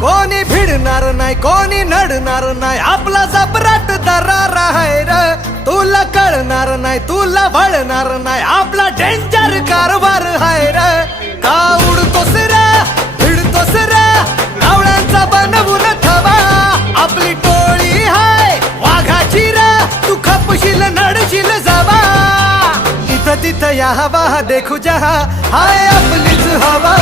कोणी भिडणार नाही कोणी नडणार नाही आपला जबराट दरार आहे र तुला कळणार नाही तुला वळणार नाही आपला डेंजर कारभार आहे र का उडतोस रे भिडतोस रे कावळ्यांचा बनवून ठेवा आपली टोळी हाय वाघाची रे तू खपशील नडशील जावा इथं तिथं या हवा देखू जहा हाय आपलीच हवा